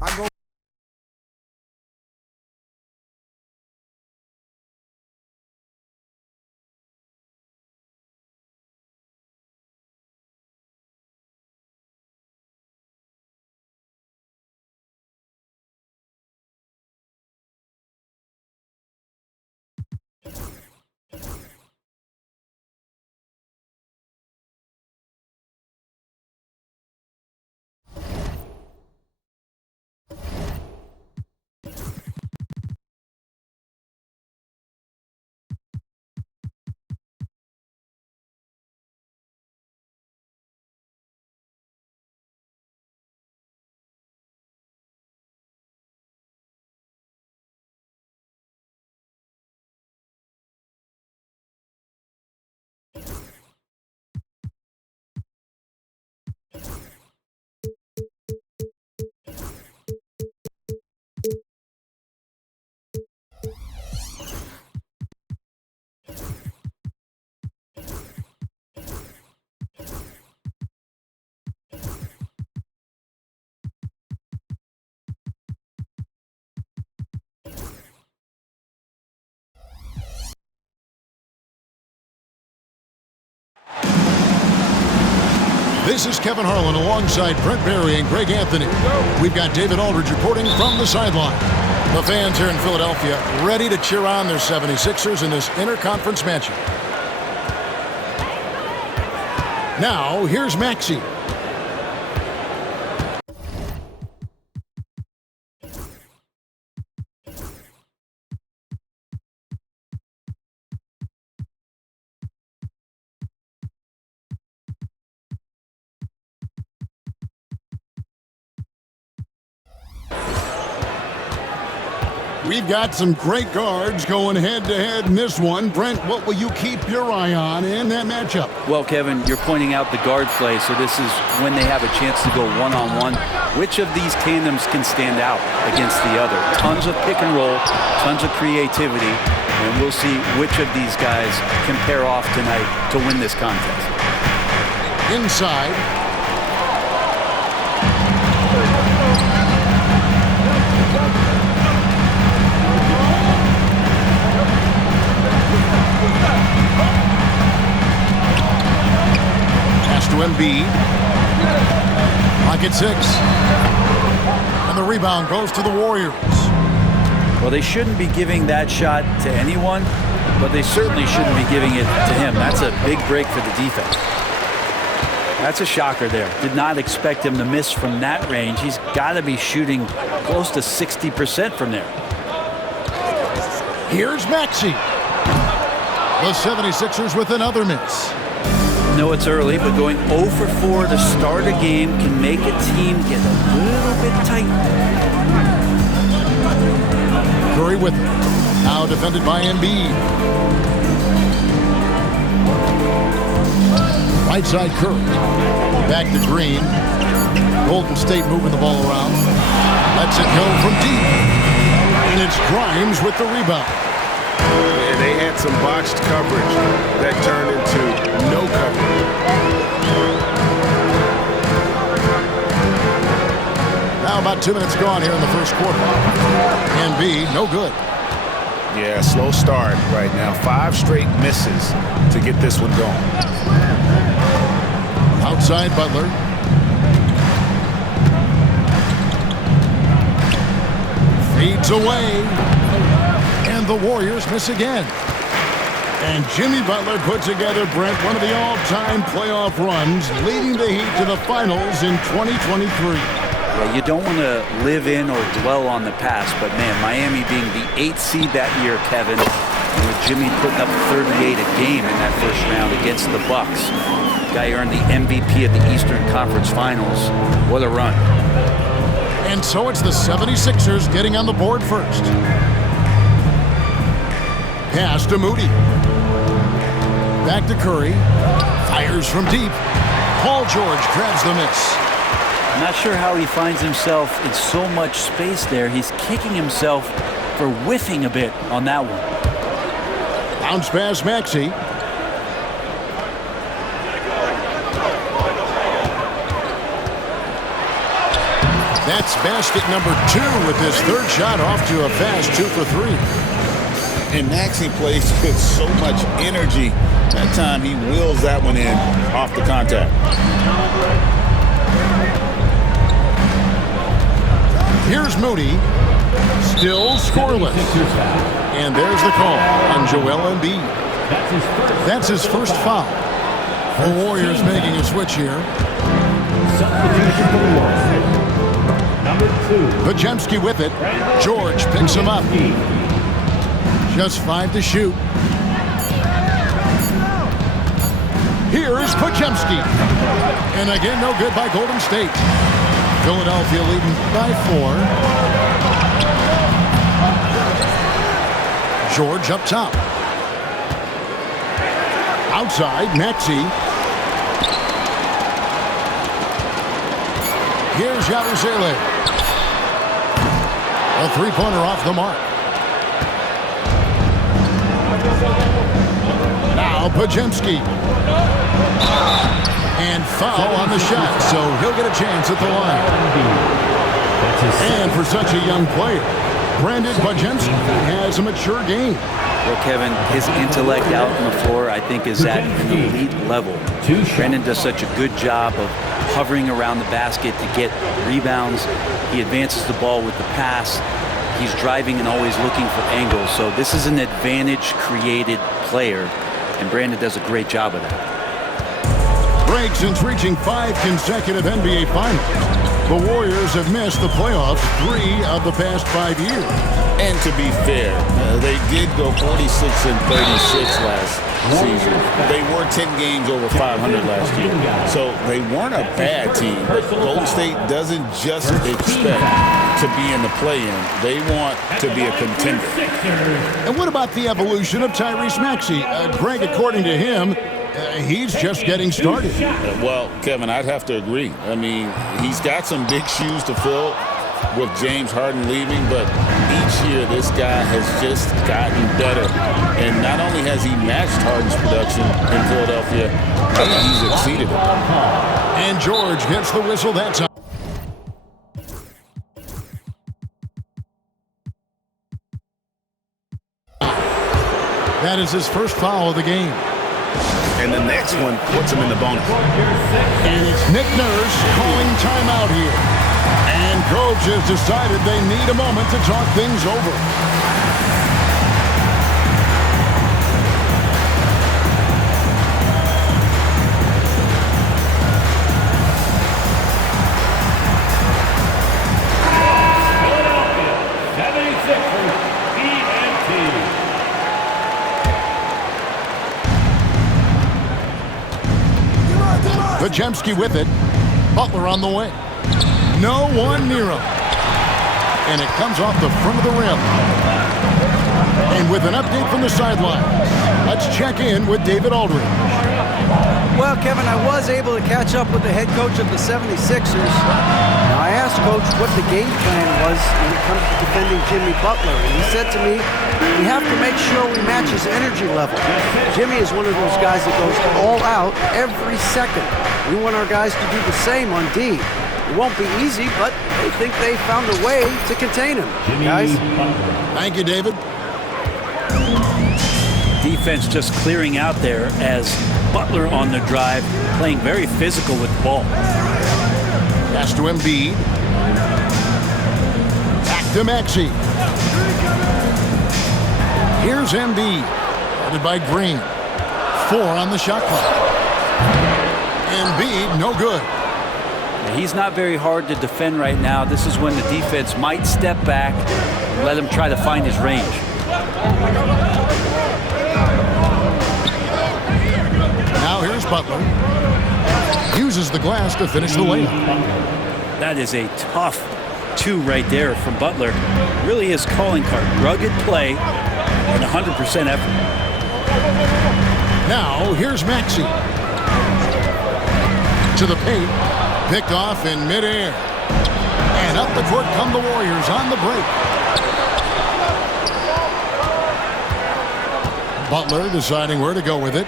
I go. This is Kevin Harlan alongside Brent Barry and Greg Anthony. We've got David Aldridge reporting from the sideline. The fans here in Philadelphia ready to cheer on their 76ers in this interconference matchup. Now, here's Maxey. We've got some great guards going head-to-head in this one. Brent, what will you keep your eye on in that matchup? Well, Kevin, you're pointing out the guard play, so this is when they have a chance to go one-on-one. Which of these tandems can stand out against the other? Tons of pick and roll, tons of creativity, and we'll see which of these guys can pair off tonight to win this contest. Inside. To Embiid. Pocket 6. And the rebound goes to the Warriors. Well, they shouldn't be giving that shot to anyone, but they certainly shouldn't be giving it to him. That's a big break for the defense. That's a shocker there. Did not expect him to miss from that range. He's got to be shooting close to 60% from there. Here's Maxey. The 76ers with another miss. I know it's early, but going 0 for 4 to start a game can make a team get a little bit tight. Curry with it. Now defended by Embiid. Right side Curry. Back to Green. Golden State moving the ball around. Lets it go from deep. And it's Grimes with the rebound. And they had some botched coverage that turned into no coverage. Now about 2 minutes gone here in the first quarter. Embiid, no good. Yeah, slow start right now. 5 straight misses to get this one going. Outside Butler. Fades away. And the Warriors miss again. And Jimmy Butler put together, Brent, one of the all-time playoff runs, leading the Heat to the finals in 2023. Yeah, you don't want to live in or dwell on the past, but man, Miami being the 8th seed that year, Kevin, and with Jimmy putting up 38 a game in that first round against the Bucks. Guy earned the MVP of the Eastern Conference Finals. What a run. And so it's the 76ers getting on the board first. Pass to Moody. Back to Curry. Fires from deep. Paul George grabs the miss. I'm not sure how he finds himself in so much space there. He's kicking himself for whiffing a bit on that one. Bounce pass Maxey. That's basket number 2 with his third shot off to a fast 2 for 3. And Maxey plays with so much energy. That time he wheels that one in off the contact. Here's Moody. Still scoreless. And there's the call on Joel Embiid. That's his first foul. The Warriors making a switch here. Substitution for the Warriors. Number 2. Podziemski with it. George picks him up. Just 5 to shoot. Here is Podziemski. And again, no good by Golden State. Philadelphia leading by 4. George up top. Outside, Maxey. Here's Yabusele. A three-pointer off the mark. Now Podziemski. And foul on the shot, so he'll get a chance at the line. And for such a young player, Brandon Podziemski has a mature game. Well, Kevin, his intellect out on the floor, I think, is at an elite level. Brandon does such a good job of hovering around the basket to get rebounds. He advances the ball with the pass. He's driving and always looking for angles. So this is an advantage-created player, and Brandon does a great job of that. Break since reaching 5 consecutive NBA Finals. The Warriors have missed the playoffs 3 of the past 5 years. And to be fair, they did go 46-36 last season. They were 10 games over 500 last year. So they weren't a bad team. But Golden State doesn't just expect to be in the play-in. They want to be a contender. And what about the evolution of Tyrese Maxey? Greg, according to him, he's just getting started. Well, Kevin, I'd have to agree. I mean, he's got some big shoes to fill with James Harden leaving, but each year this guy has just gotten better. And not only has he matched Harden's production in Philadelphia, I think he's exceeded it. And George gets the whistle that time. That is his first foul of the game. And the next one puts him in the bonus. And it's Nick Nurse calling timeout here. And coach has decided they need a moment to talk things over. Podziemski with it. Butler on the way. No one near him. And it comes off the front of the rim. And with an update from the sideline, let's check in with David Aldridge. Well, Kevin, I was able to catch up with the head coach of the 76ers. Now, I asked Coach what the game plan was when it comes to defending Jimmy Butler. And he said to me, we have to make sure we match his energy level. Jimmy is one of those guys that goes all out every second. We want our guys to do the same on D. It won't be easy, but they think they found a way to contain him. Guys? Thank you, David. Defense just clearing out there as Butler on the drive, playing very physical with the ball. Pass to Embiid. Back to Maxey. Here's Embiid, guarded by Green. 4 on the shot clock. Embiid, no good. He's not very hard to defend right now. This is when the defense might step back and let him try to find his range. Now here's Butler. Uses the glass to finish the layup. That is a tough 2 right there from Butler. Really his calling card. Rugged play and 100% effort. Now here's Maxey. To the paint. Picked off in midair. And up the court come the Warriors on the break. Butler deciding where to go with it.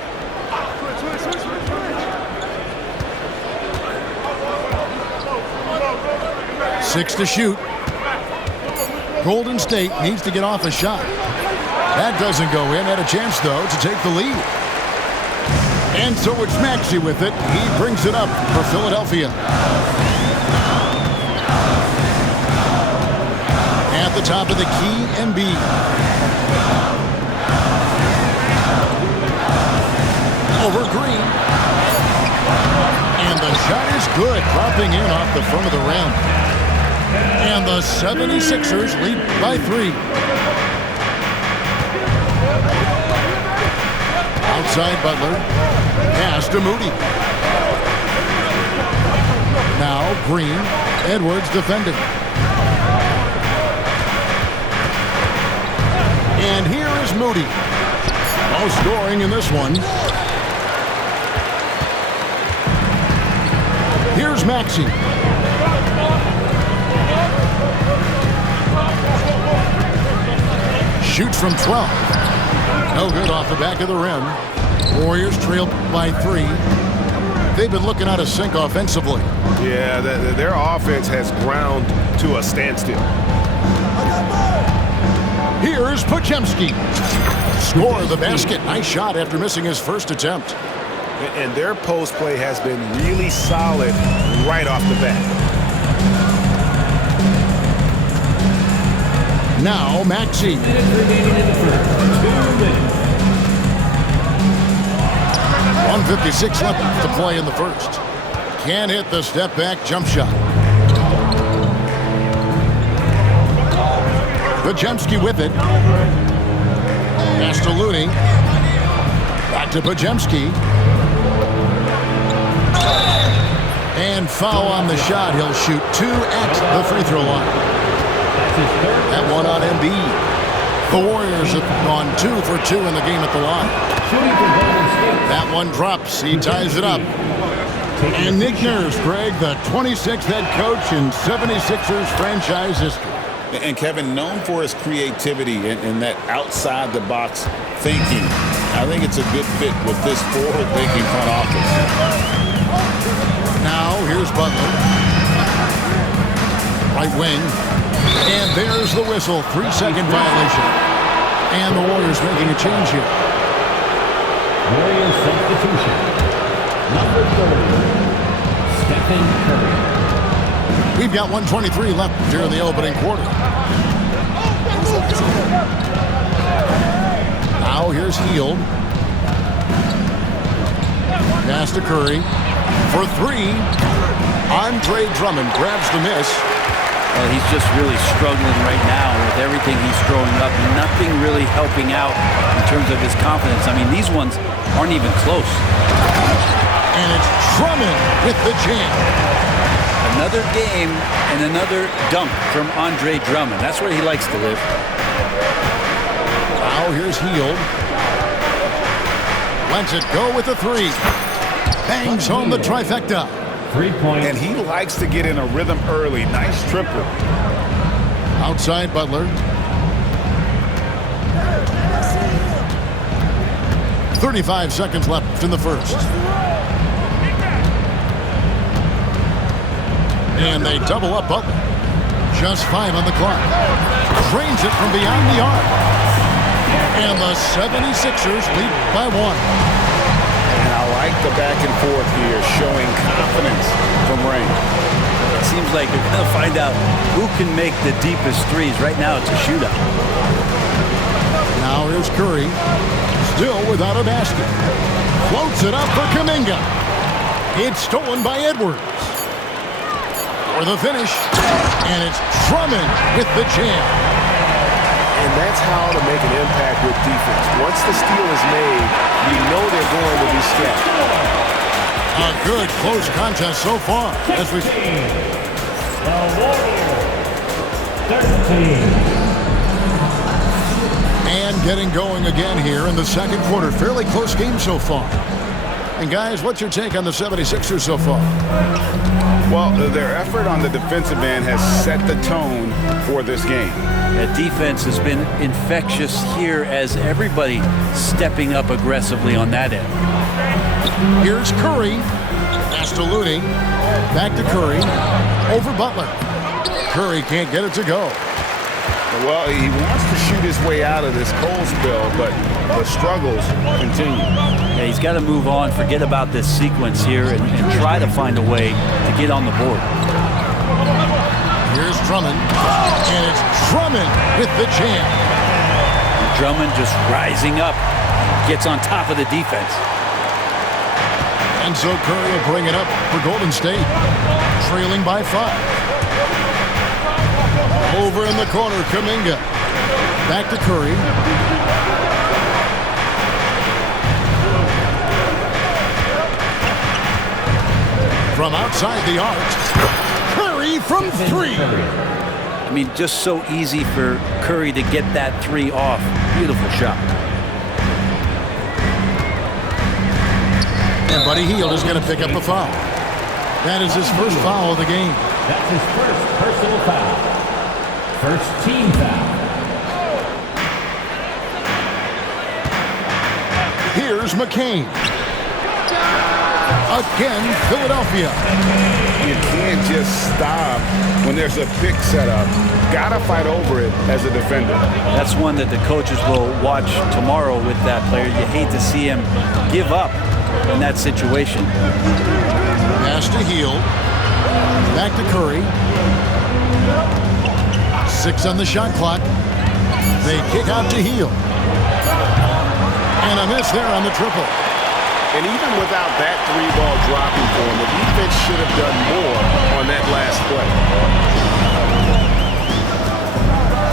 6 to shoot. Golden State needs to get off a shot. That doesn't go in. Had a chance, though, to take the lead. And so it's Maxey with it. He brings it up for Philadelphia. At the top of the key, Embiid. Over Green. And the shot is good, dropping in off the front of the rim. And the 76ers lead by 3. Outside Butler. Pass to Moody. Now Green. Edwards defending. And here is Moody. No scoring in this one. Here's Maxey. Shoots from 12. No good off the back of the rim. Warriors trail by 3. They've been looking out of sync offensively. Yeah, their offense has ground to a standstill. Here's Podziemski. Score the basket. Nice shot after missing his first attempt. And their post play has been really solid right off the bat. Now Maxey. 1:56 left to play in the first. Can't hit the step back jump shot. Podziemski with it. Pass to Looney. Back to Podziemski. And foul on the shot. He'll shoot 2 at the free throw line. That one on Embiid. The Warriors have gone 2 for 2 in the game at the line. That one drops. He ties it up. And Nick Nurse, Greg, the 26th head coach in 76ers franchise history. And Kevin, known for his creativity and that outside-the-box thinking. I think it's a good fit with this forward-thinking front office. Now, here's Butler. Right wing. And there's the whistle. 3-second violation. And the Warriors making a change here. Warriors substitution. Number 30, Stephen Curry. We've got 1:23 left here in the opening quarter. Now here's Hield. Pass to Curry. For 3. Andre Drummond grabs the miss. Well, he's just really struggling right now with everything he's throwing up. Nothing really helping out in terms of his confidence. I mean, these ones aren't even close. And it's Drummond with the jam. Another game and another dunk from Andre Drummond. That's where he likes to live. Now here's Hield. Lets it go with a 3. Bangs home the trifecta. 3-point. And he likes to get in a rhythm early. Nice triple. Outside Butler. 35 seconds left in the first. And they double up Butler. Just 5 on the clock. Drains it from beyond the arc. And the 76ers lead by 1. And I like the back and forth here, showing confidence from Rain. It seems like they're going to find out who can make the deepest threes. Right now, it's a shootout. Now here's Curry. Still without a basket. Floats it up for Kuminga. It's stolen by Edwards. For the finish. And it's Drummond with the jam. And that's how to make an impact with defense. Once the steal is made, you know they're going to be scared. A good close contest so far. As we The Warriors 13. and getting going again here in the second quarter. Fairly close game so far. And guys, what's your take on the 76ers so far? Well, their effort on the defensive end has set the tone for this game. That defense has been infectious here as everybody stepping up aggressively on that end. Here's Curry. Pass to Looney. Back to Curry. Over Butler. Curry can't get it to go. Well, he wants to shoot his way out of this cold spell, but the struggles continue. Yeah, he's got to move on, forget about this sequence here, and try to find a way to get on the board. Here's Drummond, and it's Drummond with the jam. Drummond just rising up, gets on top of the defense. And so Curry will bring it up for Golden State, trailing by 5. Over in the corner, Kuminga. Back to Curry. From outside the arc, Curry from 3. I mean, just so easy for Curry to get that 3 off. Beautiful shot. And Buddy Hield is going to pick up a foul. That is his first foul of the game. That's his first personal foul. First team foul. Here's McCain. Again, Philadelphia. You can't just stop when there's a pick set up. Gotta fight over it as a defender. That's one that the coaches will watch tomorrow with that player. You hate to see him give up in that situation. Pass to Hield. Back to Curry. 6 on the shot clock. They kick out to Hield. And a miss there on the triple. And even without that 3-ball dropping for him, the defense should have done more on that last play.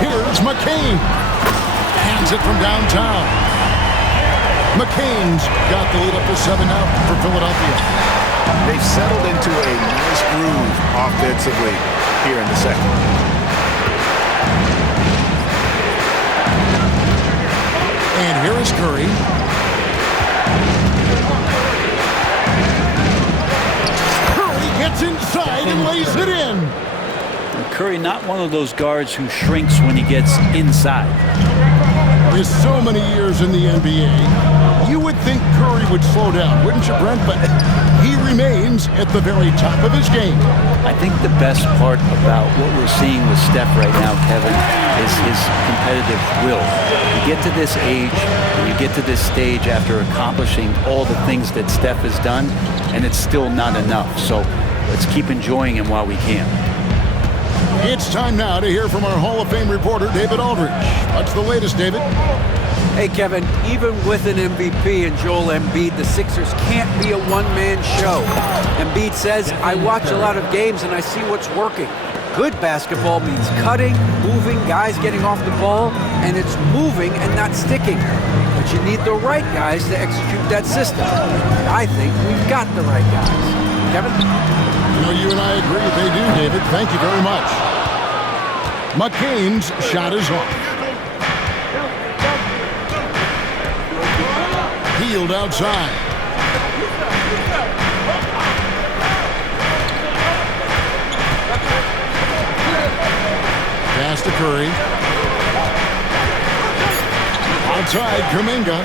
Here's McCain. Hands it from downtown. McCain's got the lead up to 7 now for Philadelphia. They've settled into a nice groove offensively here in the second. And here is Curry. Curry gets inside and lays it in. Curry, not one of those guards who shrinks when he gets inside. With so many years in the NBA, you would think Curry would slow down, wouldn't you, Brent? But he remains at the very top of his game. I think the best part about what we're seeing with Steph right now, Kevin, is his competitive will. You get to this age, and you get to this stage after accomplishing all the things that Steph has done, and it's still not enough. So let's keep enjoying him while we can. It's time now to hear from our Hall of Fame reporter, David Aldridge. What's the latest, David? Hey, Kevin, even with an MVP and Joel Embiid, the Sixers can't be a one-man show. Embiid says, I watch a lot of games and I see what's working. Good basketball means cutting, moving, guys getting off the ball, and it's moving and not sticking. But you need the right guys to execute that system. I think we've got the right guys. Kevin? You know, you and I agree. They do, David. Thank you very much. McCain's shot is off. Hield outside. Pass to Curry. Outside, Kuminga.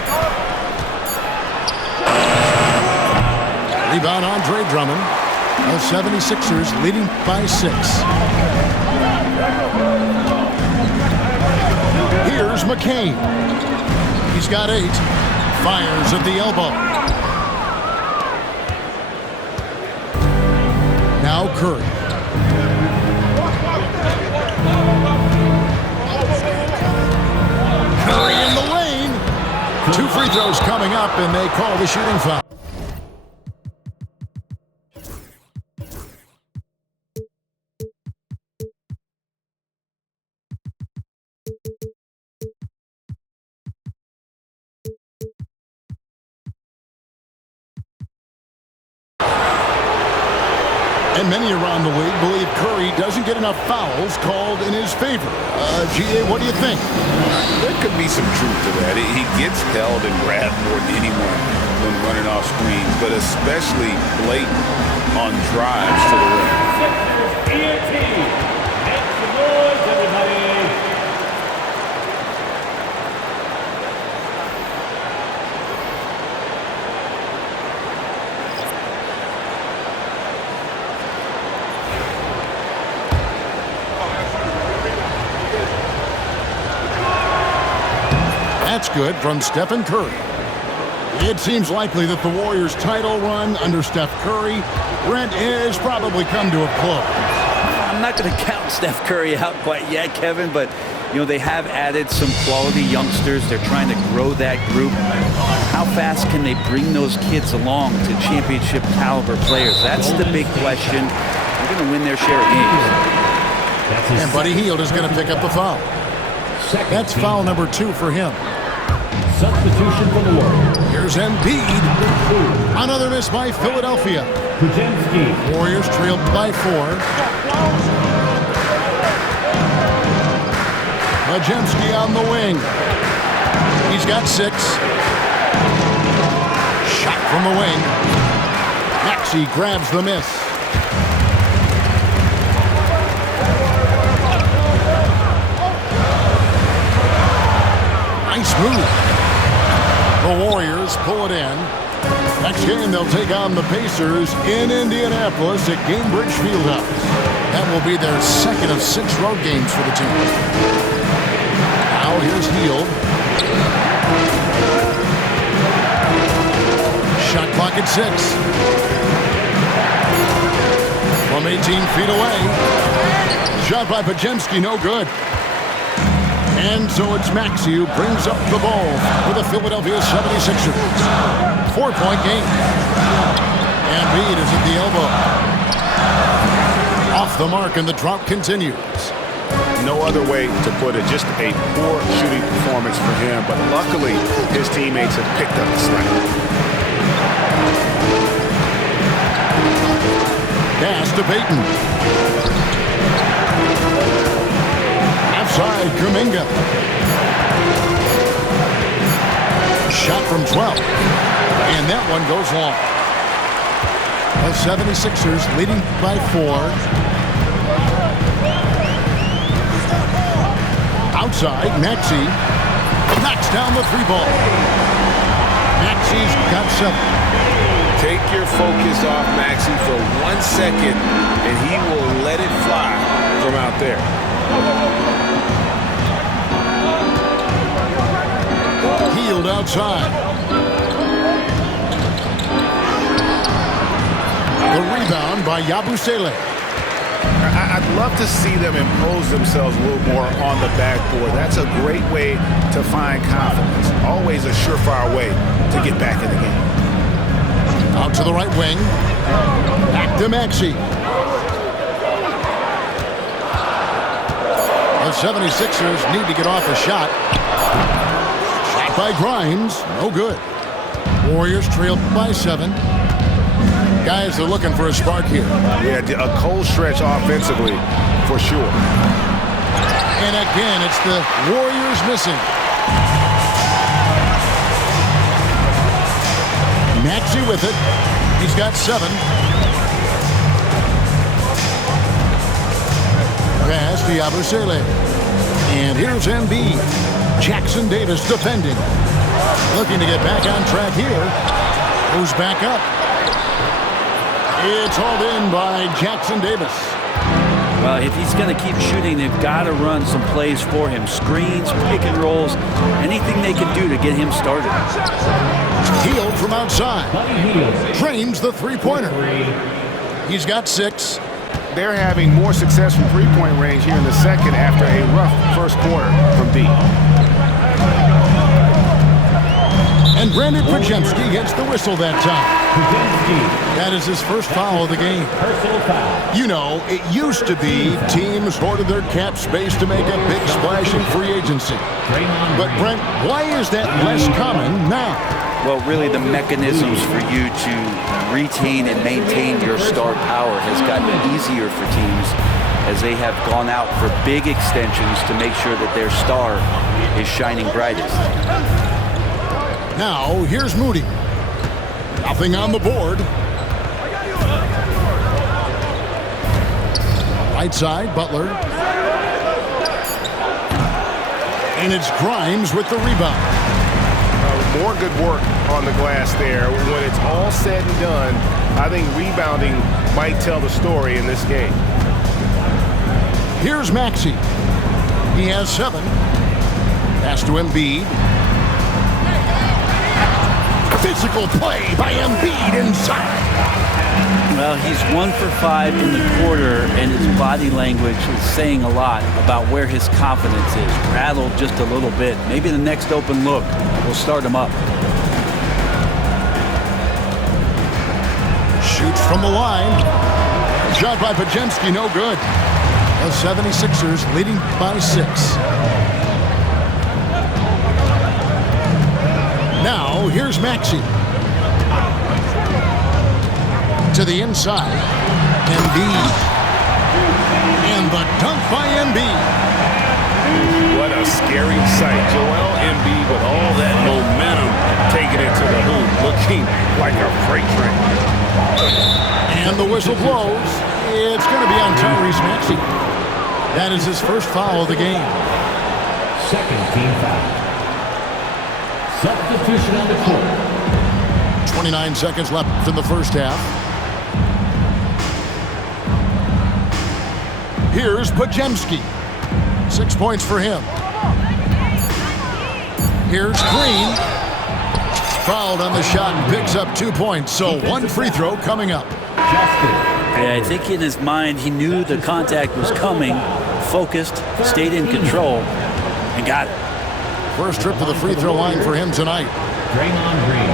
Rebound, Andre Drummond. The 76ers leading by 6. Here's McCain. He's got 8. Fires at the elbow. Now Curry. Curry in the lane. 2 free throws coming up, and they call the shooting foul. And many around the league believe Curry doesn't get enough fouls called in his favor. G.A., what do you think? There could be some truth to that. He gets held and grabbed more than anyone when running off screens, but especially blatant on drives to the rim. ENT. Make some noise, everybody. good from Stephen Curry. It seems likely that the Warriors' title run under Steph Curry, Brent, has probably come to a close. I'm not going to count Steph Curry out quite yet, Kevin, but they have added some quality youngsters. They're trying to grow that group. How fast can they bring those kids along to championship caliber players? That's the big question. They're going to win their share of games. And Buddy Hield is going to pick up the foul. That's foul number 2 for him. Substitution for the Warriors. Here's Embiid. Another miss by Philadelphia. Podziemski. Warriors trailed by 4. Podziemski on the wing. He's got 6. Shot from the wing. Maxey grabs the miss. Nice move. The Warriors pull it in. Next game, they'll take on the Pacers in Indianapolis at Gainbridge Fieldhouse. That will be their second of 6 road games for the team. Now here's Hield. Shot clock at 6. From 18 feet away. Shot by Podziemski, no good. And so it's Maxey who brings up the ball for the Philadelphia 76ers. 4-point game. Embiid is at the elbow. Off the mark, and the drought continues. No other way to put it. Just a poor shooting performance for him. But luckily, his teammates have picked up the slack. Pass to Payton. Outside, Kuminga. Shot from 12. And that one goes long. The 76ers leading by 4. Outside, Maxey knocks down the 3-ball. Maxey's got 7. Take your focus off Maxey for 1 second, and he will let it fly from out there. Hield outside. The rebound by Yabusele. I'd love to see them impose themselves a little more on the backboard. That's a great way to find confidence. Always a surefire way to get back in the game. Out to the right wing. Back to Maxey. The 76ers need to get off a shot. Shot by Grimes. No good. Warriors trailed by 7. Guys are looking for a spark here. Yeah, a cold stretch offensively, for sure. And again, it's the Warriors missing. Maxey with it. He's got 7. Pass to Yabusele. And here's Embiid. Jackson Davis defending. Looking to get back on track here. Goes back up. It's hauled in by Jackson Davis. Well, if he's going to keep shooting, they've got to run some plays for him. Screens, pick and rolls, anything they can do to get him started. Hield from outside. Frames the 3-pointer. He's got 6. They're having more success from three-point range here in the second after a rough first quarter from deep. And Brandon Podziemski gets the whistle that time. That is his first foul of the game. You know, it used to be teams hoarded their cap space to make a big splash in free agency. But Brent, why is that less common now? Well, really the mechanisms for you to retain and maintain your star power has gotten easier for teams as they have gone out for big extensions to make sure that their star is shining brightest. Now, here's Moody. Nothing on the board. Right side, Butler. And it's Grimes with the rebound. More good work on the glass there. When it's all said and done, I think rebounding might tell the story in this game. Here's Maxey. He has 7. Pass to Embiid. Physical play by Embiid inside. Well, he's 1 for 5 in the quarter, and his body language is saying a lot about where his confidence is. Rattled just a little bit. Maybe the next open look will start him up. Shoots from the line. Shot by Podziemski, no good. The 76ers leading by 6. Now, here's Maxey. To the inside. Embiid. And the dunk by Embiid. What a scary sight. Joel Embiid with all that momentum taking it to the hoop, looking like a freight train. And the whistle blows. It's going to be on Tyrese Maxey. That is his first foul of the game. Second team foul. Substitution on the court. 29 seconds left in the first half. Here's Podziemski. 6 points for him. Here's Green. Fouled on the shot and picks up 2 points. So 1 free throw coming up. Yeah, I think in his mind he knew the contact was coming, focused, stayed in control, and got it. First trip to the free throw line for him tonight. Draymond Green.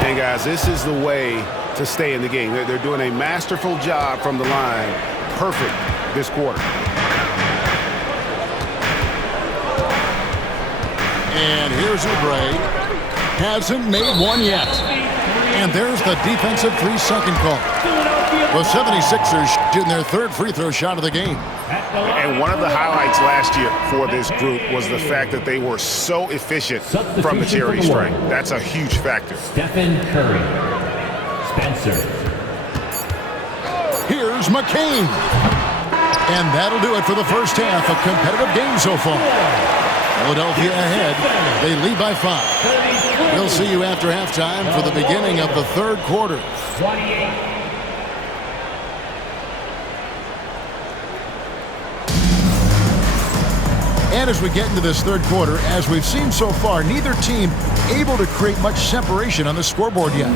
Hey, guys, this is the way to stay in the game. They're doing a masterful job from the line. Perfect this quarter. And here's Oubre. Hasn't made one yet. And there's the defensive 3-second call. The 76ers shooting their third free throw shot of the game. And one of the highlights last year for this group was the fact that they were so efficient from the cherry string. That's a huge factor. Stephen Curry. Spencer. Here's McCain. And that'll do it for the first half. A competitive game so far. Philadelphia ahead. They lead by 5. We'll see you after halftime for the beginning of the third quarter. 28. And as we get into this third quarter, as we've seen so far, neither team able to create much separation on the scoreboard yet.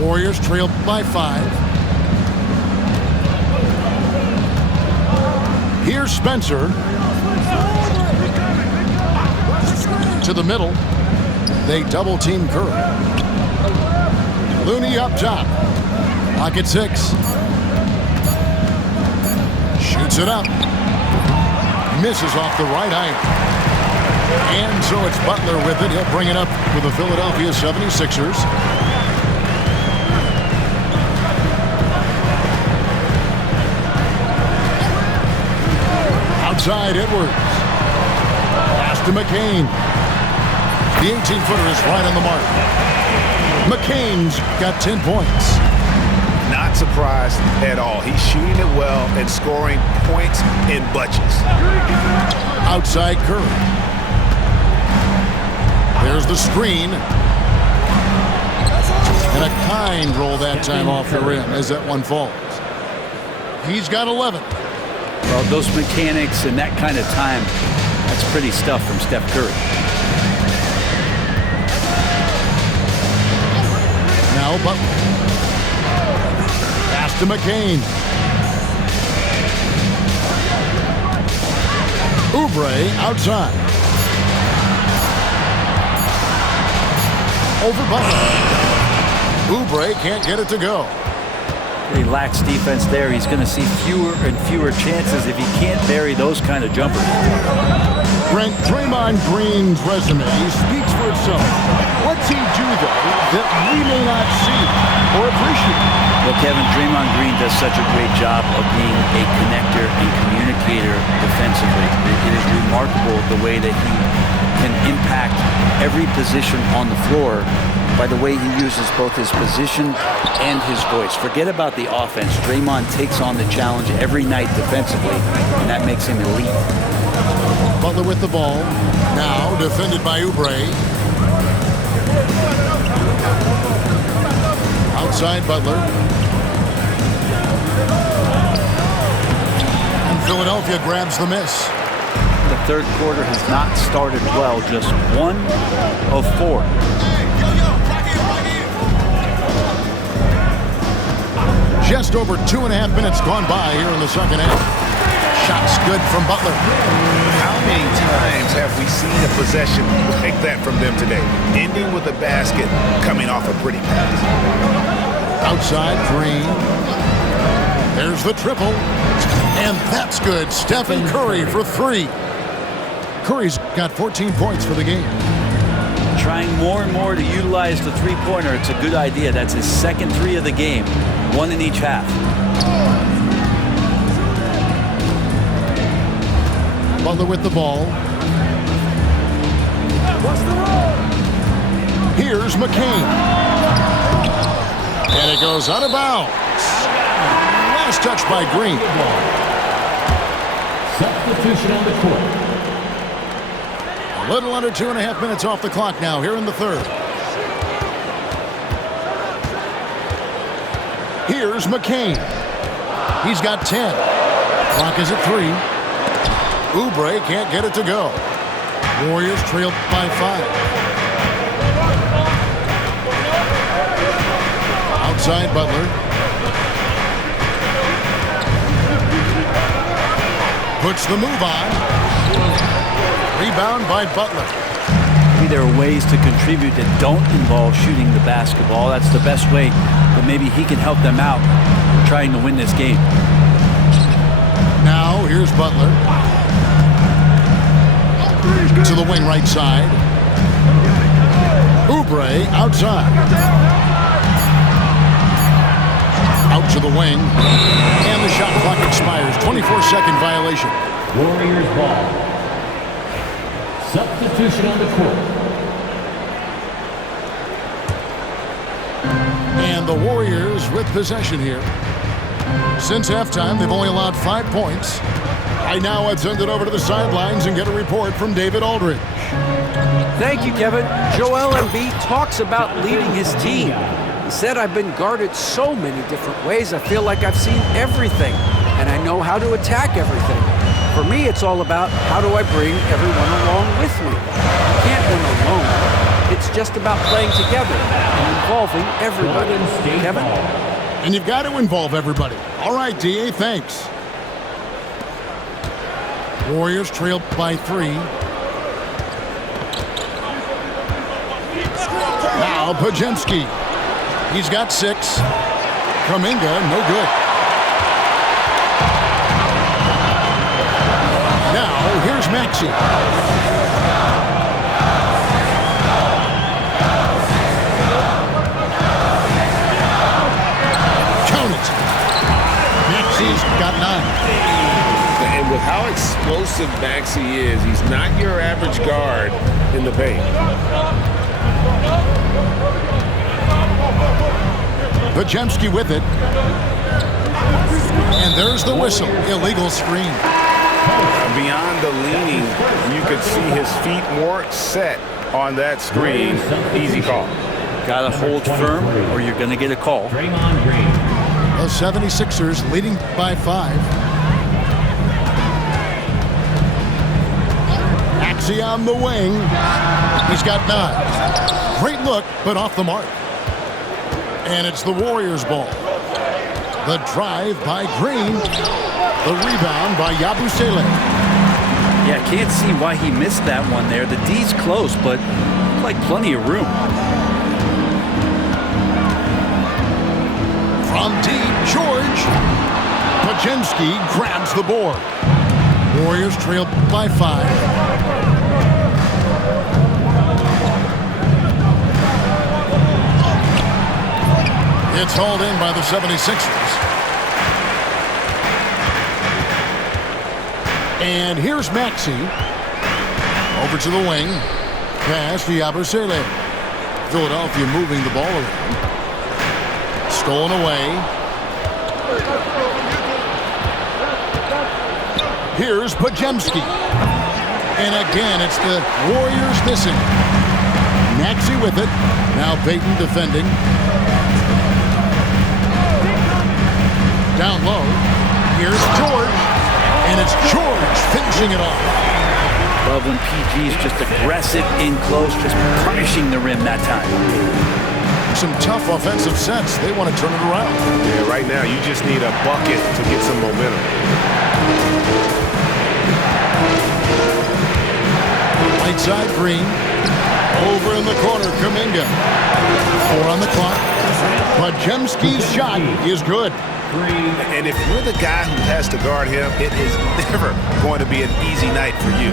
Warriors trail by 5. Here's Spencer. To the middle. They double team Curry. Looney up top. Pocket 6. Shoots it up. Misses off the right eye. And so it's Butler with it. He'll bring it up for the Philadelphia 76ers. Outside Edwards. Pass to McCain. The 18-footer is right on the mark. McCain's got 10 points. Not surprised at all. He's shooting it well and scoring points in bunches. Outside Curry. There's the screen. And a kind roll that time off the rim as that one falls. He's got 11. Well, those mechanics and that kind of time, that's pretty stuff from Steph Curry. Now Butler. Pass to McCain. Oubre outside. Over Butler. Oubre can't get it to go. He lacks defense there. He's going to see fewer and fewer chances if he can't bury those kind of jumpers. Brent, Draymond Green's resume speaks for itself. What's he do, though, that we may not see or appreciate? Well, Kevin, Draymond Green does such a great job of being a connector and communicator defensively. It is remarkable the way that he can impact every position on the floor by the way he uses both his position and his voice. Forget about the offense. Draymond takes on the challenge every night defensively, and that makes him elite. Butler with the ball. Now defended by Oubre. Outside Butler. And Philadelphia grabs the miss. third quarter has not started well, just 1 of 4. Just over 2.5 minutes gone by here in the second half. Shots good from Butler. How many times have we seen a possession like that from them today? Ending with a basket, coming off a pretty pass. Outside, Green. There's the triple. And that's good. Stephen Curry for 3. Curry's got 14 points for the game. Trying more and more to utilize the three-pointer. It's a good idea. That's his second 3 of the game. 1 in each half. Butler with the ball. Here's McCain. And it goes out of bounds. Last touch by Green. Substitution on the court. A little under 2.5 minutes off the clock now here in the third. Here's McCain. He's got 10. Clock is at 3. Oubre can't get it to go. Warriors trail by 5. Outside Butler. Puts the move on. Rebound by Butler. Maybe there are ways to contribute that don't involve shooting the basketball. That's the best way, but maybe he can help them out trying to win this game. Now here's Butler. To the wing right side. Oubre outside. Out to the wing. And the shot clock expires. 24-second violation. Warriors ball. Substitution on the court. And the Warriors with possession here. Since halftime, they've only allowed 5 points. Right now, I'd send it over to the sidelines and get a report from David Aldridge. Thank you, Kevin. Joel Embiid talks about leading his team. He said, "I've been guarded so many different ways. I feel like I've seen everything, and I know how to attack everything. For me, it's all about how do I bring everyone along with me. You can't win alone. It's just about playing together and involving everybody." Golden State Kevin? ball. And you've got to involve everybody. All right, D.A., thanks. Warriors trail by 3. Now Podziemski. He's got 6. Kuminga, no good. Now here's Maxey. Count it. Maxey's got 9. And with how explosive Maxey is, he's not your average guard in the paint. Podziemski with it. And there's the whistle. Illegal screen. Beyond the leaning, you could see his feet more set on that screen. Easy call. Got to hold firm or you're going to get a call. Draymond Green. The 76ers leading by 5. Maxey on the wing. He's got 9. Great look, but off the mark. And it's the Warriors' ball. The drive by Green. The rebound by Yabusele. Yeah, can't see why he missed that one there. The D's close, but like plenty of room. From deep, George. Podziemski grabs the board. Warriors trail by 5. It's hauled in by the 76ers. And here's Maxey. Over to the wing. Pass to Yabusele. Philadelphia moving the ball around. Stolen away. Here's Podziemski. And again, it's the Warriors missing. Maxey with it. Now Payton defending. Down low. Here's George. And it's George finishing it off. Love when PG's just aggressive in close, just punishing the rim that time. Some tough offensive sets. They want to turn it around. Yeah, right now you just need a bucket to get some momentum. Right side, Green. Over in the corner, Kuminga. 4 on the clock. Podziemski's shot is good. And if you're the guy who has to guard him, it is never going to be an easy night for you.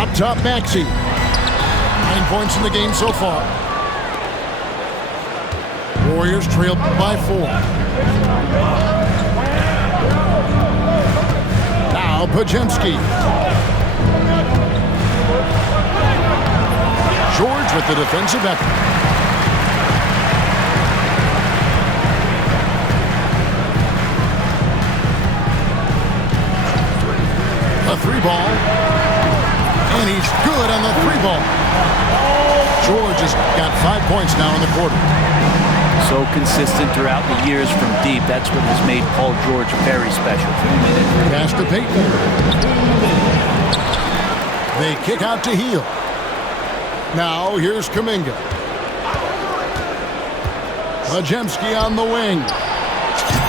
Up top, Maxey. 9 points in the game so far. Warriors trail by 4. Now Podziemski. George with the defensive effort. A 3-ball. And he's good on the 3-ball. George has got 5 points now in the quarter. So consistent throughout the years from deep. That's what has made Paul George very special. Pass to Payton. They kick out to Hield. Now here's Kuminga. Podziemski on the wing.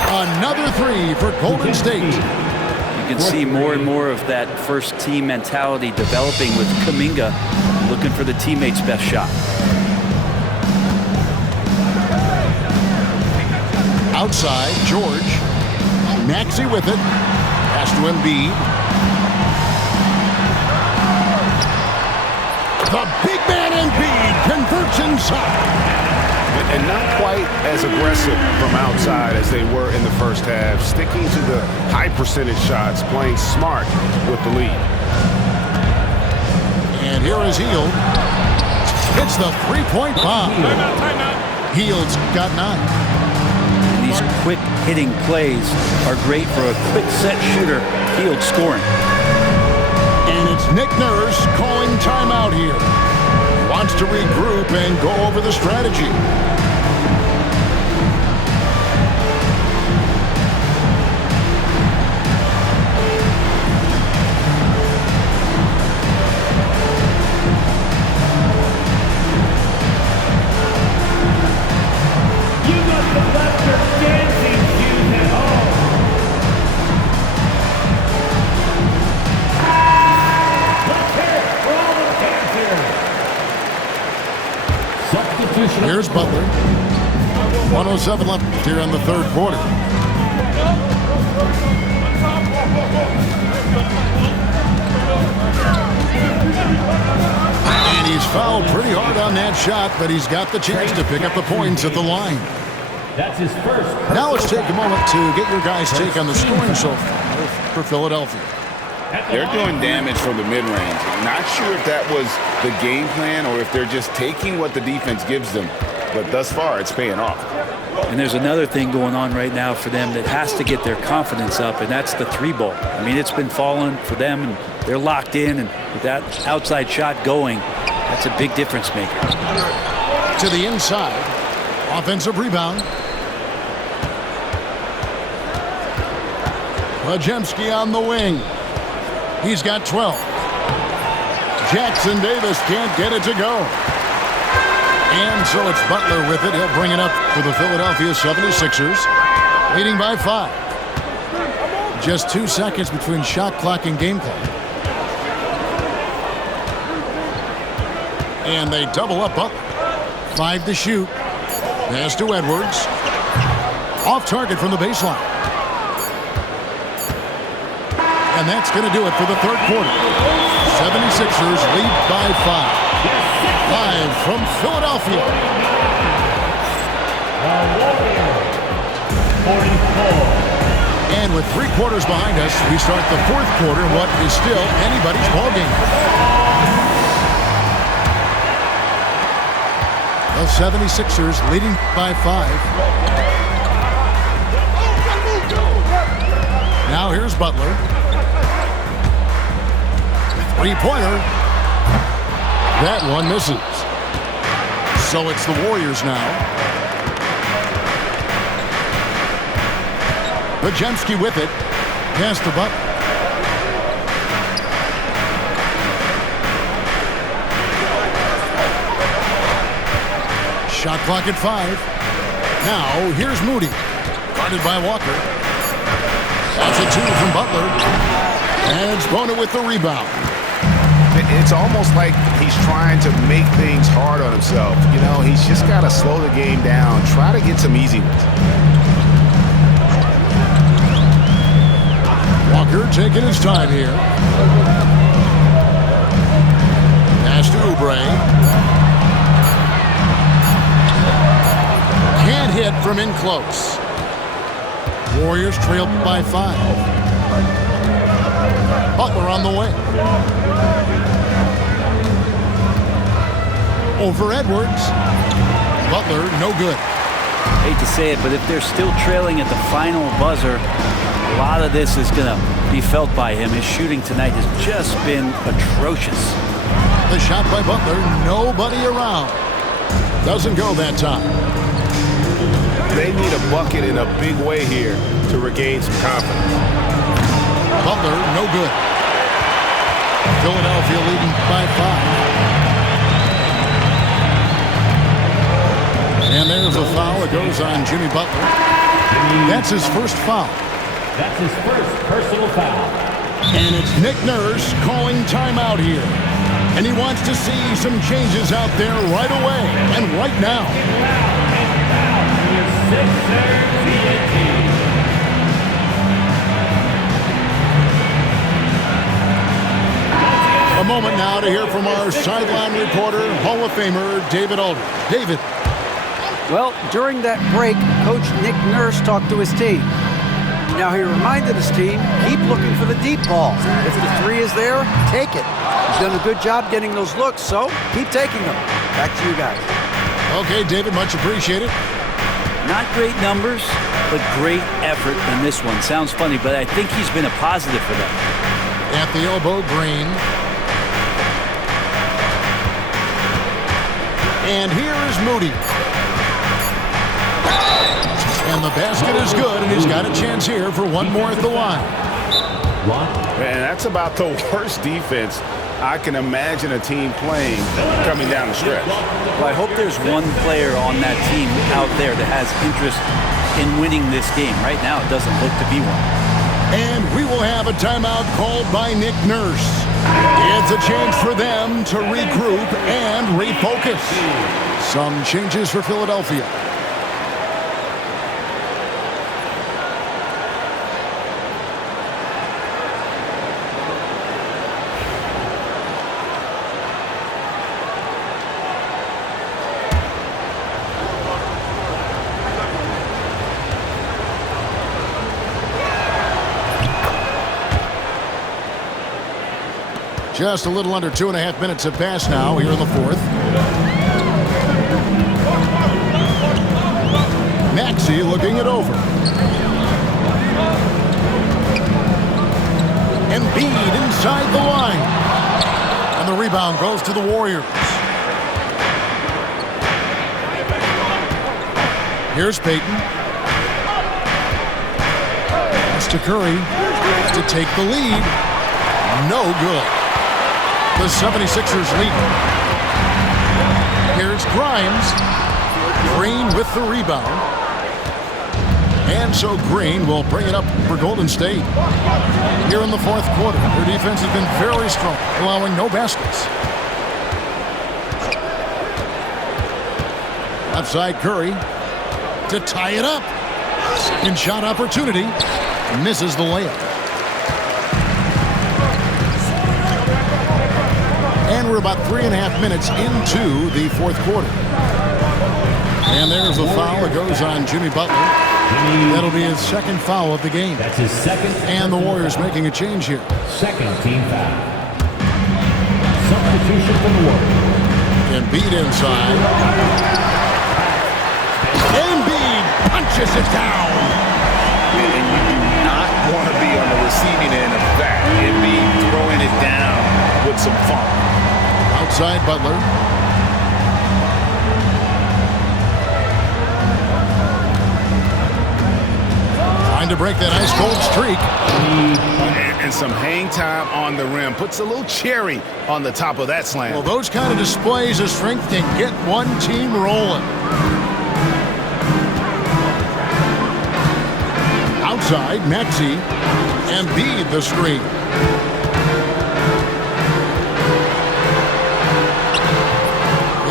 Another 3 for Golden State. You can see more and more of that first team mentality developing with Kuminga looking for the teammate's best shot. Outside, George. Maxey with it. Pass to Embiid. The big man Embiid converts inside. And not quite as aggressive from outside as they were in the first half. Sticking to the high percentage shots, playing smart with the lead. And here is Hield. It's the 3-point bomb. Hield's got 9. These quick hitting plays are great for a quick set shooter. Hield scoring. And it's Nick Nurse calling timeout here. Wants to regroup and go over the strategy. Here's Butler. 1:07 left here in the third quarter. And he's fouled pretty hard on that shot, but he's got the chance to pick up the points at the line. That's his first. Now let's take a moment to get your guys' take on the scoring so far for Philadelphia. They're doing damage from the mid-range. Not sure if that was the game plan or if they're just taking what the defense gives them. But thus far, it's paying off. And there's another thing going on right now for them that has to get their confidence up, and that's the 3-ball. I mean, it's been falling for them, and they're locked in, and with that outside shot going, that's a big difference maker. To the inside. Offensive rebound. Podziemski on the wing. He's got 12. Jackson Davis can't get it to go. And so it's Butler with it. He'll bring it up for the Philadelphia 76ers, leading by 5. Just 2 seconds between shot clock and game clock. And they double up Butler. 5 to shoot. Pass to Edwards. Off target from the baseline. And that's going to do it for the third quarter. 76ers lead by 5. Live from Philadelphia. And with 3 quarters behind us, we start the fourth quarter in what is still anybody's ballgame. The 76ers leading by 5. Now here's Butler. 3-pointer. That one misses. So it's the Warriors now. Podziemski with it. Pass to Butler. Shot clock at 5. Now, here's Moody. Guarded by Walker. That's a 2 from Butler. And it's Bona with the rebound. It's almost like he's trying to make things hard on himself. You know, he's just got to slow the game down. Try to get some easy ones. Walker taking his time here. Pass to Oubre. Can't hit from in close. Warriors trail by 5. Butler on the wing. Over Edwards. Butler, no good. Hate to say it, but if they're still trailing at the final buzzer, a lot of this is going to be felt by him. His shooting tonight has just been atrocious. The shot by Butler, nobody around. Doesn't go that time. They need a bucket in a big way here to regain some confidence. Butler, no good. Philadelphia leading by 5. And there's a foul that goes on Jimmy Butler. That's his first foul. That's his first personal foul. And it's Nick Nurse calling timeout here. And he wants to see some changes out there right away and right now. A moment now to hear from our sideline reporter, Hall of Famer David Aldridge. David. Well, during that break, Coach Nick Nurse talked to his team. Now, he reminded his team, keep looking for the deep ball. If the 3 is there, take it. He's done a good job getting those looks, so keep taking them. Back to you guys. Okay, David, much appreciated. Not great numbers, but great effort in this one. Sounds funny, but I think he's been a positive for them. At the elbow, Green. And here is Moody. And the basket is good, and he's got a chance here for one more at the line. Man, that's about the worst defense I can imagine a team playing coming down the stretch. Well, I hope there's one player on that team out there that has interest in winning this game. Right now, it doesn't look to be one. And we will have a timeout called by Nick Nurse. It's a chance for them to regroup and refocus. Some changes for Philadelphia. Just a little under 2.5 minutes have passed now here in the fourth. Maxey looking it over. Embiid inside the line. And the rebound goes to the Warriors. Here's Payton. Pass to Curry to take the lead. No good. The 76ers lead. Here's Grimes. Green with the rebound. And so Green will bring it up for Golden State. Here in the fourth quarter, their defense has been very strong, allowing no baskets. Outside Curry to tie it up. Second shot opportunity. Misses the layup. And we're about 3.5 minutes into the fourth quarter. And there's the foul that goes on Jimmy Butler. That'll be his second foul of the game. That's his second. And the Warriors making a change here. Second team foul. Substitution for the Warriors. Embiid inside. Embiid punches it down. And you do not want to be on the receiving end of that. Embiid throwing it down with some funk. Outside Butler. to break that ice-cold streak. And some hang time on the rim. Puts a little cherry on the top of that slam. Well, those kind of displays of strength can get one team rolling. Outside, Maxey. Embiid the screen.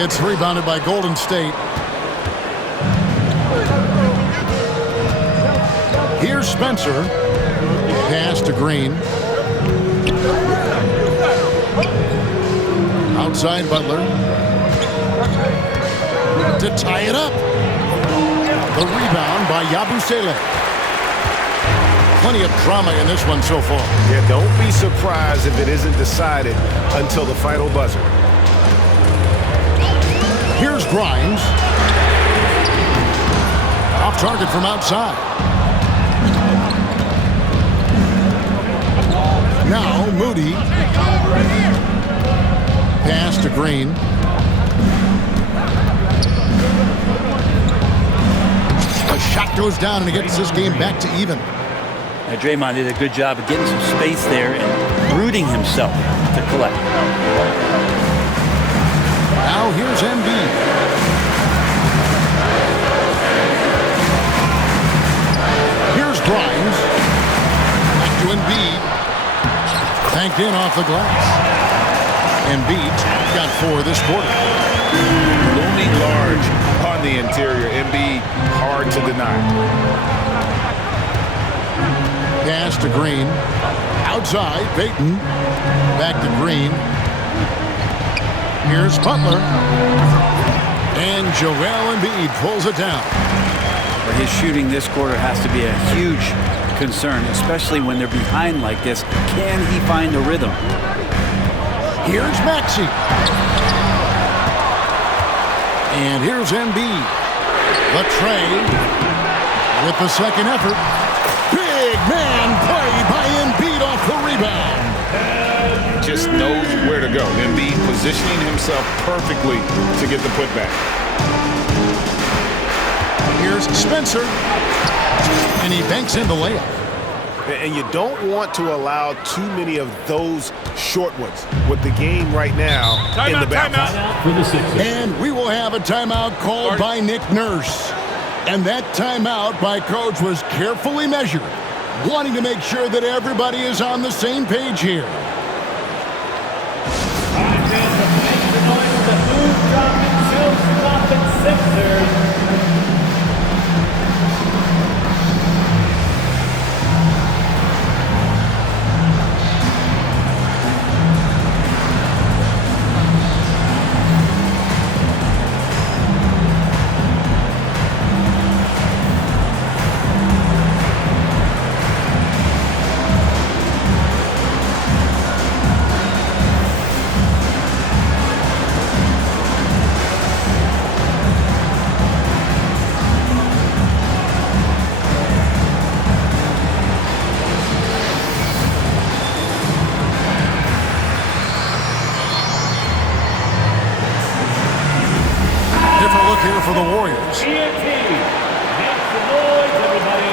It's rebounded by Golden State. Here's Spencer. Pass to Green. Outside Butler. To tie it up. The rebound by Yabusele. Plenty of drama in this one so far. Yeah, don't be surprised if it isn't decided until the final buzzer. Here's Grimes. Off target from outside. Now Moody. Pass to Green. A shot goes down and it gets this game back to even. Now, Draymond did a good job of getting some space there and rooting himself to collect. Now here's Embiid. Here's Grimes. Back to Embiid. Tanked in off the glass. Embiid got 4 this quarter. Looming large on the interior. Embiid, hard to deny. Pass to Green. Outside, Payton. Back to Green. Here's Butler. And Joel Embiid pulls it down. But his shooting this quarter has to be a huge concern, especially when they're behind like this. Can he find a rhythm? Here's Maxey. And here's Embiid. The tray with the second effort. Big man play by Embiid off the rebound. Just knows where to go. Embiid positioning himself perfectly to get the putback. Here's Spencer. And he banks in the layup. And you don't want to allow too many of those short ones with the game right now in the balance. Timeout for the Sixers. And we will have a timeout called by Nick Nurse. And that timeout by Coach was carefully measured, wanting to make sure that everybody is on the same page here. Time now to make the noise of the move-dropping, chill-stopping Sixers. Here for the Warriors. TNT. Make some noise, everybody.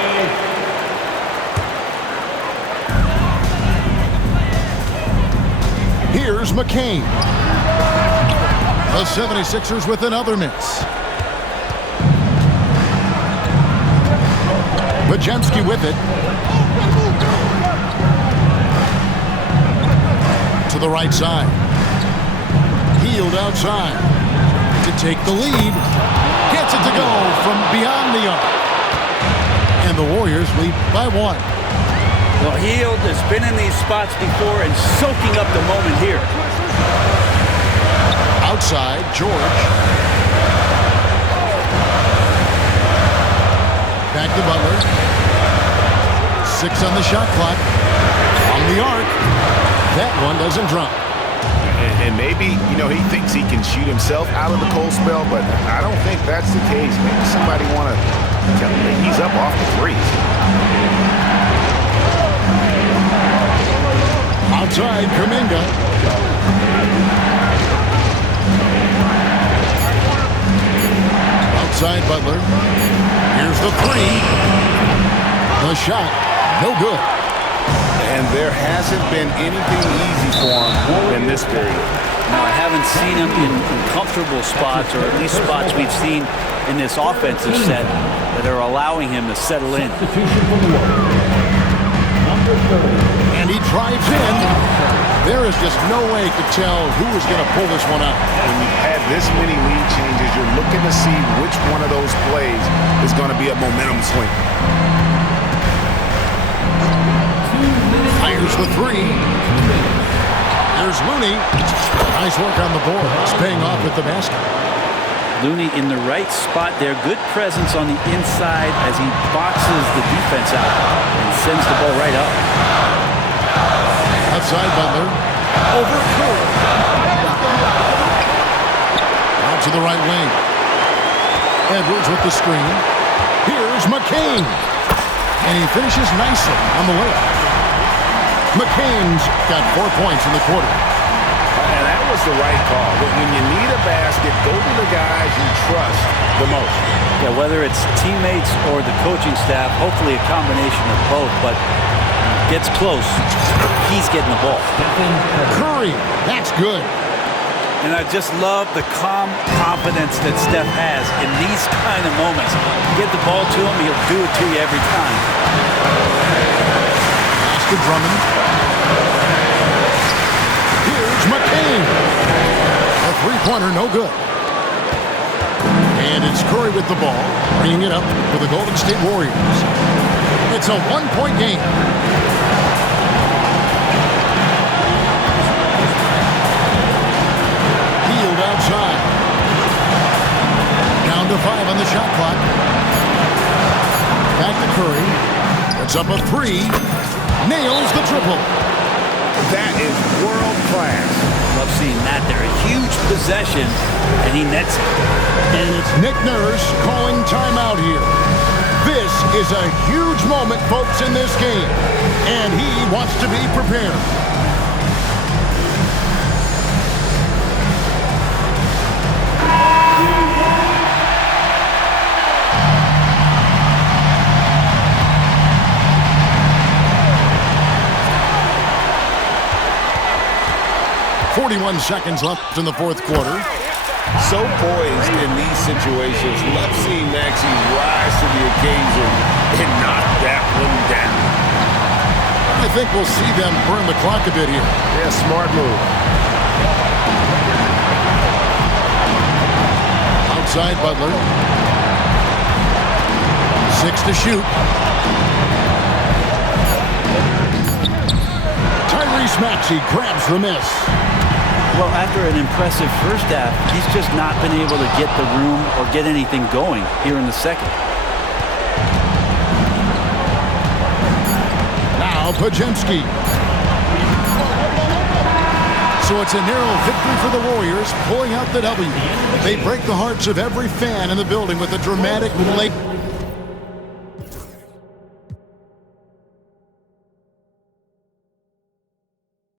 Here's McCain. The 76ers with another miss. Bajemski with it. To the right side. Hield outside. To take the lead. Gets it to go from beyond the arc. And the Warriors lead by 1. Well, Hield has been in these spots before and soaking up the moment here. Outside, George. Back to Butler. 6 on the shot clock. On the arc. That one doesn't drop. And maybe, he thinks he can shoot himself out of the cold spell, but I don't think that's the case. Maybe somebody want to tell him that he's up off the threes. Outside, Kuminga. Outside, Butler. Here's the 3. The shot. No good. And there hasn't been anything easy for him in this period. Now, I haven't seen him in comfortable spots, or at least spots we've seen in this offensive set that are allowing him to settle in. And he drives in. There is just no way to tell who is going to pull this one out. When you've had this many lead changes, you're looking to see which one of those plays is going to be a momentum swing. Fires the three. There's Looney. Nice work on the board. It's paying off with the basket. Looney in the right spot there. Good presence on the inside as he boxes the defense out and sends the ball right up. Outside Butler. Over Curry. Out to the right wing. Edwards with the screen. Here's McCain. And he finishes nicely on the way. McCain's got 4 points in the quarter. And that was the right call. When you need a basket, go to the guys you trust the most. Yeah, whether it's teammates or the coaching staff, hopefully a combination of both, but gets close, he's getting the ball. Curry, that's good. And I just love the calm confidence that Steph has in these kind of moments. You get the ball to him, he'll do it to you every time. Pass to Drummond. Here's McCain. A three-pointer, no good. And it's Curry with the ball, bringing it up for the Golden State Warriors. It's a one-point game. Field outside. Down to 5 on the shot clock. Back to Curry. Puts up a three. Nails the triple. That is world class. Love seeing that there. A huge possession, and he nets it. And it's Nick Nurse calling timeout here. This is a huge moment, folks, in this game. And he wants to be prepared. .41 seconds left in the fourth quarter. So poised in these situations. Love seeing Maxey rise to the occasion and knock that one down. I think we'll see them burn the clock a bit here. Yeah, smart move. Outside Butler. 6 to shoot. Tyrese Maxey grabs the miss. Well, after an impressive first half, he's just not been able to get the room or get anything going here in the second. Now Podziemski. So it's a narrow victory for the Warriors, pulling out the W. They break the hearts of every fan in the building with a dramatic late